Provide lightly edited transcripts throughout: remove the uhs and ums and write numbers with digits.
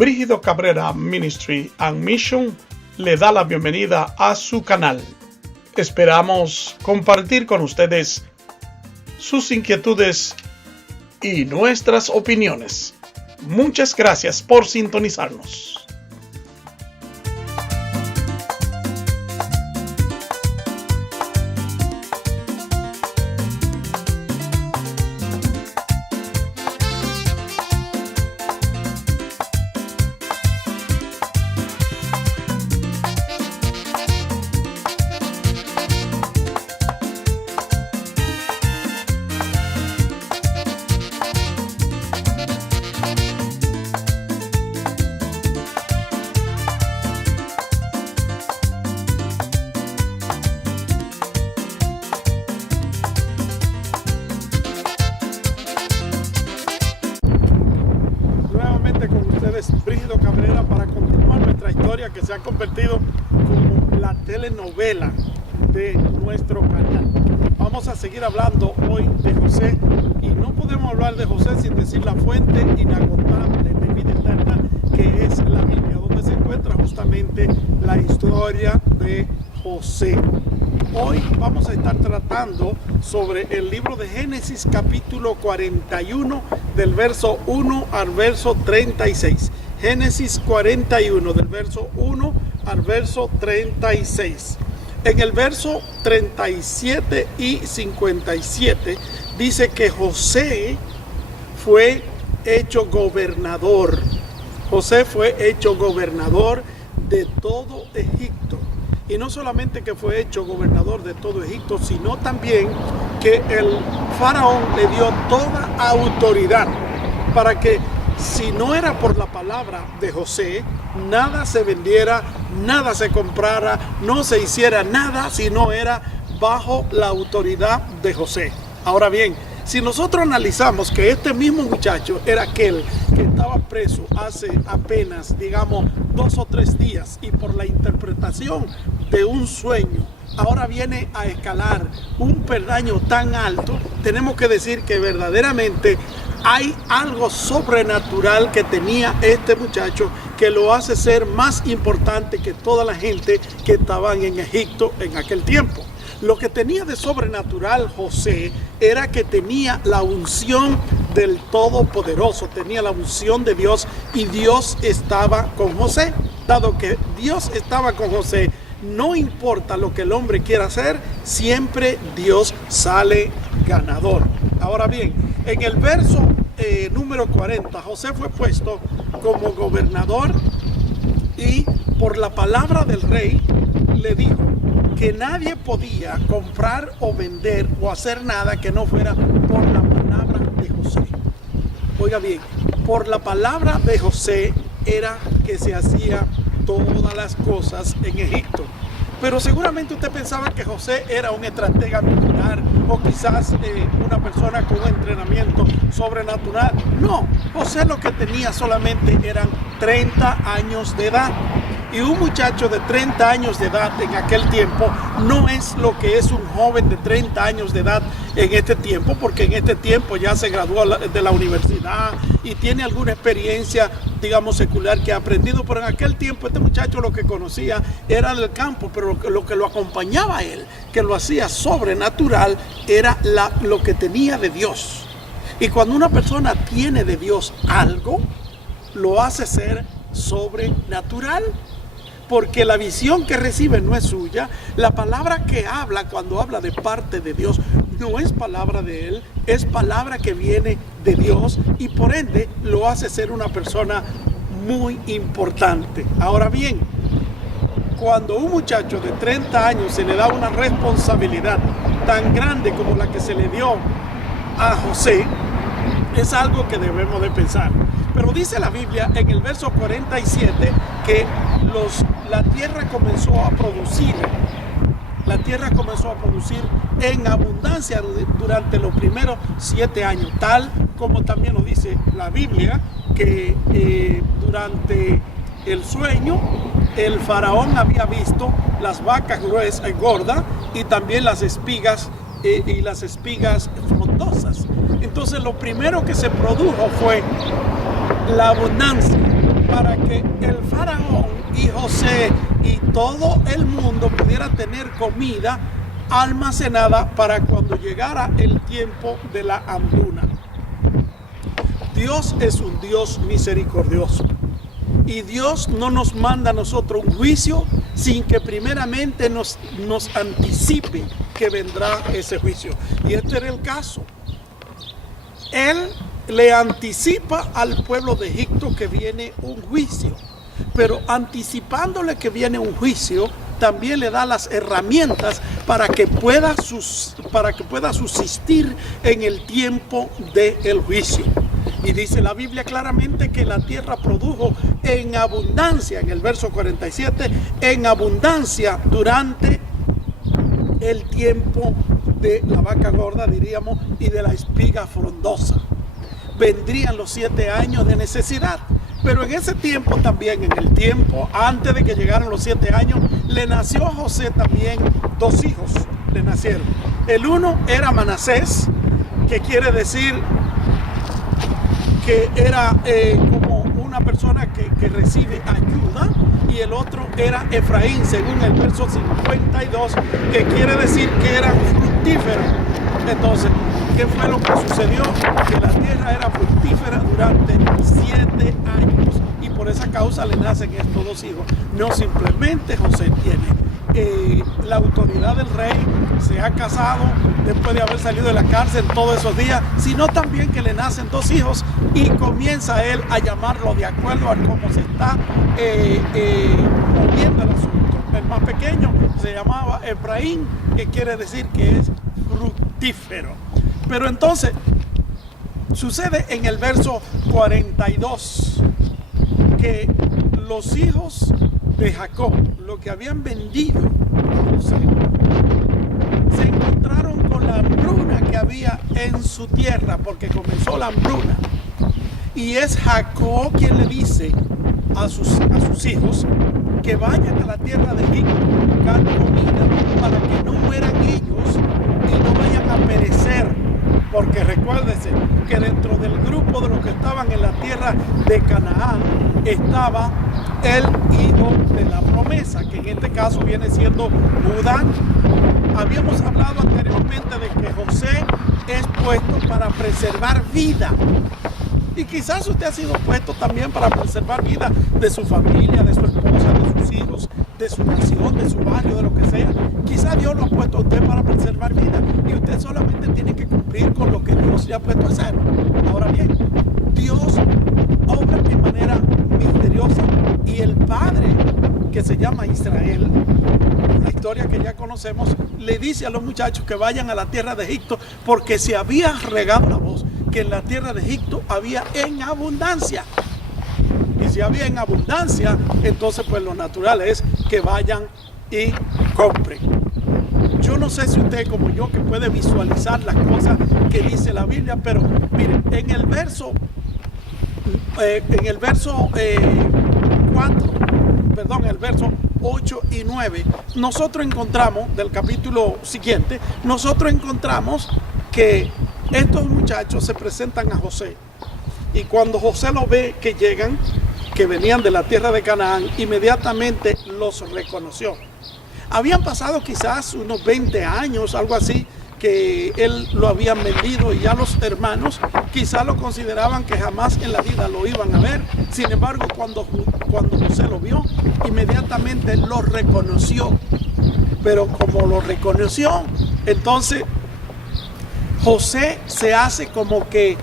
Brígido Cabrera Ministry and Mission le da la bienvenida a su canal. Esperamos compartir con ustedes sus inquietudes y nuestras opiniones. Muchas gracias por sintonizarnos. Con ustedes, Brígido Cabrera, para continuar nuestra historia que se ha convertido como la telenovela de nuestro canal. Vamos a seguir hablando hoy de José, y no podemos hablar de José sin decir la fuente inagotable de vida eterna, que es la Biblia, donde se encuentra justamente la historia de José. Hoy vamos a estar tratando sobre el libro de Génesis, capítulo 41, del verso 1 al verso 36. Génesis 41, del verso 1 al verso 36. En el verso 37 y 57 dice que José fue hecho gobernador. José fue hecho gobernador de todo Egipto. Y no solamente que fue hecho gobernador de todo Egipto, sino también que el faraón le dio toda autoridad para que, si no era por la palabra de José, nada se vendiera, nada se comprara, no se hiciera nada si no era bajo la autoridad de José. Ahora bien, si nosotros analizamos que este mismo muchacho era aquel que estaba preso hace apenas, digamos, 2 o 3 días, y por la interpretación de un sueño ahora viene a escalar un peldaño tan alto, tenemos que decir que verdaderamente hay algo sobrenatural que tenía este muchacho que lo hace ser más importante que toda la gente que estaban en Egipto en aquel tiempo. Lo que tenía de sobrenatural José era que tenía la unción del Todopoderoso, tenía la unción de Dios, y Dios estaba con José. Dado que Dios estaba con José, no importa lo que el hombre quiera hacer, siempre Dios sale ganador. Ahora bien, en el verso número 40, José fue puesto como gobernador, y por la palabra del rey le dijo que nadie podía comprar o vender o hacer nada que no fuera por la palabra de José. Oiga bien, por la palabra de José era que se hacía todas las cosas en Egipto. Pero seguramente usted pensaba que José era un estratega militar, o quizás una persona con un entrenamiento sobrenatural. No, José lo que tenía solamente eran 30 años de edad. Y un muchacho de 30 años de edad en aquel tiempo no es lo que es un joven de 30 años de edad en este tiempo, porque en este tiempo ya se graduó de la universidad y tiene alguna experiencia, digamos, secular que ha aprendido. Pero en aquel tiempo este muchacho lo que conocía era el campo, pero lo que lo acompañaba a él, que lo hacía sobrenatural, era lo que tenía de Dios. Y cuando una persona tiene de Dios algo, lo hace ser sobrenatural, porque la visión que recibe no es suya. La palabra que habla, cuando habla de parte de Dios, no es palabra de él, es palabra que viene de Dios, y por ende lo hace ser una persona muy importante. Ahora bien, cuando un muchacho de 30 años se le da una responsabilidad tan grande como la que se le dio a José, es algo que debemos de pensar. Pero dice la Biblia en el verso 47 que la tierra comenzó a producir. La tierra comenzó a producir en abundancia durante los primeros 7 años, tal como también lo dice la Biblia, que durante el sueño el faraón había visto las vacas gruesas y gordas, y también las espigas y las espigas frondosas. Entonces lo primero que se produjo fue la abundancia. para que el faraón y José y todo el mundo pudiera tener comida almacenada para cuando llegara el tiempo de la hambruna. Dios es un Dios misericordioso y Dios no nos manda a nosotros un juicio sin que primeramente nos anticipe que vendrá ese juicio. Y este era el caso. Él le anticipa al pueblo de Egipto que viene un juicio, pero anticipándole que viene un juicio, también le da las herramientas para que pueda subsistir en el tiempo del juicio. Y dice la Biblia claramente que la tierra produjo en abundancia, en el verso 47, en abundancia durante el tiempo de la vaca gorda, diríamos, y de la espiga frondosa. Vendrían los 7 años de necesidad. Pero en ese tiempo también, en el tiempo antes de que llegaran los 7 años, le nació a José también 2 hijos, le nacieron. El uno era Manasés, que quiere decir que era como una persona que recibe ayuda, y el otro era Efraín, según el verso 52, que quiere decir que era fructífero. Entonces, ¿qué fue lo que sucedió? Que la tierra era fructífera durante 7 años, y por esa causa le nacen estos 2 hijos. No simplemente José tiene la autoridad del rey, se ha casado después de haber salido de la cárcel todos esos días, sino también que le nacen 2 hijos y comienza él a llamarlo de acuerdo a cómo se está moviendo el asunto. El más pequeño se llamaba Efraín, que quiere decir que es fructífero. Pero entonces sucede en el verso 42 que los hijos de Jacob, lo que habían vendido a José, se encontraron con la hambruna que había en su tierra, porque comenzó la hambruna. Y es Jacob quien le dice a sus hijos que vayan a la tierra de Egipto a buscar comida para que no mueran ellos y no vayan a perecer. Porque recuérdense que dentro del grupo de los que estaban en la tierra de Canaán estaba el hijo de la promesa, que en este caso viene siendo Judá. Habíamos hablado anteriormente de que José es puesto para preservar vida. Y quizás usted ha sido puesto también para preservar vida de su familia, de su esposa, de sus hijos, de su nación, de su barrio, de lo que sea. Quizás Dios lo ha puesto a usted para preservar vida y usted solamente tiene que cumplir con lo que Dios le ha puesto a hacer. Ahora bien, Dios obra de manera misteriosa, y el padre, que se llama Israel, la historia que ya conocemos, le dice a los muchachos que vayan a la tierra de Egipto, porque se había regado la voz que en la tierra de Egipto había en abundancia. Y si había en abundancia, entonces pues lo natural es que vayan y compren. Yo no sé si usted como yo que puede visualizar las cosas que dice la Biblia, pero miren, en el verso 8 y 9, nosotros encontramos, del capítulo siguiente, nosotros encontramos que estos muchachos se presentan a José, y cuando José los ve que llegan, que venían de la tierra de Canaán, inmediatamente los reconoció. Habían pasado quizás unos 20 años, algo así, que él lo habían vendido, y ya los hermanos quizás lo consideraban que jamás en la vida lo iban a ver. Sin embargo, cuando José lo vio, inmediatamente lo reconoció. Pero como lo reconoció, entonces José se hace como que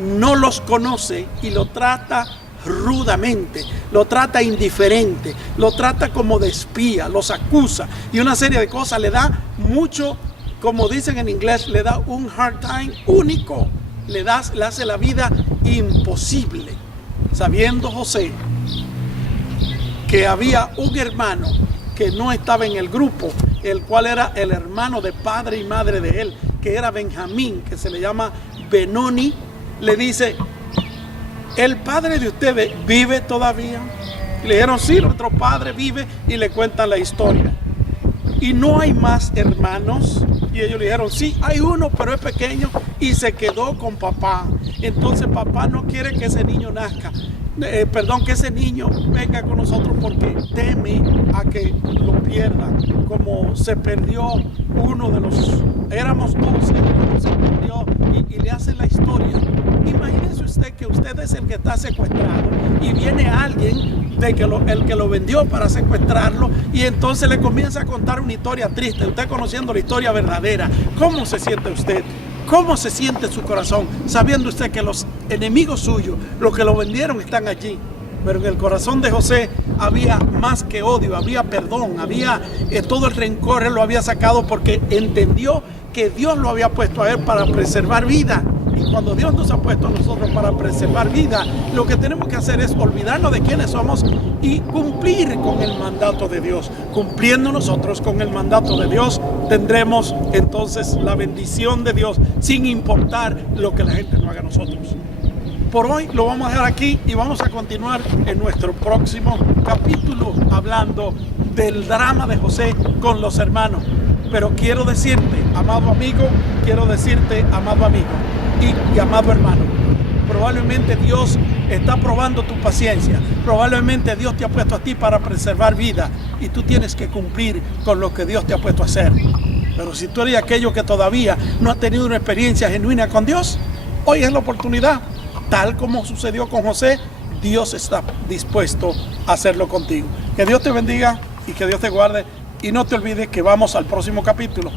no los conoce y lo trata rudamente, lo trata indiferente, lo trata como de espía, los acusa y una serie de cosas. Le da mucho, como dicen en inglés, le da un hard time único, le hace la vida imposible, sabiendo José que había un hermano que no estaba en el grupo, el cual era el hermano de padre y madre de él, que era Benjamín, que se le llama Benoni. Le dice: ¿el padre de ustedes vive todavía? Y le dijeron: sí, nuestro padre vive, y le cuentan la historia. ¿Y no hay más hermanos? Y ellos le dijeron: sí, hay uno, pero es pequeño y se quedó con papá. Entonces papá no quiere que ese niño nazca. que ese niño venga con nosotros porque teme a que lo pierda, como se perdió uno de los, éramos 12, se perdió y le hacen la historia. Imagínese usted que usted es el que está secuestrado y viene alguien el que lo vendió para secuestrarlo, y entonces le comienza a contar una historia triste, usted conociendo la historia verdadera. ¿Cómo se siente usted? ¿Cómo se siente su corazón sabiendo usted que los enemigos suyos, los que lo vendieron, están allí? Pero en el corazón de José había más que odio, había perdón, había todo el rencor. Él lo había sacado porque entendió que Dios lo había puesto a él para preservar vida. Y cuando Dios nos ha puesto a nosotros para preservar vida, lo que tenemos que hacer es olvidarnos de quiénes somos y cumplir con el mandato de Dios. Cumpliendo nosotros con el mandato de Dios, tendremos entonces la bendición de Dios, sin importar lo que la gente no haga a nosotros. Por hoy lo vamos a dejar aquí y vamos a continuar en nuestro próximo capítulo hablando del drama de José con los hermanos. Pero quiero decirte, amado amigo, amado amigo y amado hermano, probablemente Dios está probando tu paciencia. Probablemente Dios te ha puesto a ti para preservar vida y tú tienes que cumplir con lo que Dios te ha puesto a hacer. Pero si tú eres aquello que todavía no ha tenido una experiencia genuina con Dios, hoy es la oportunidad. Tal como sucedió con José, Dios está dispuesto a hacerlo contigo. Que Dios te bendiga y que Dios te guarde. Y no te olvides que vamos al próximo capítulo.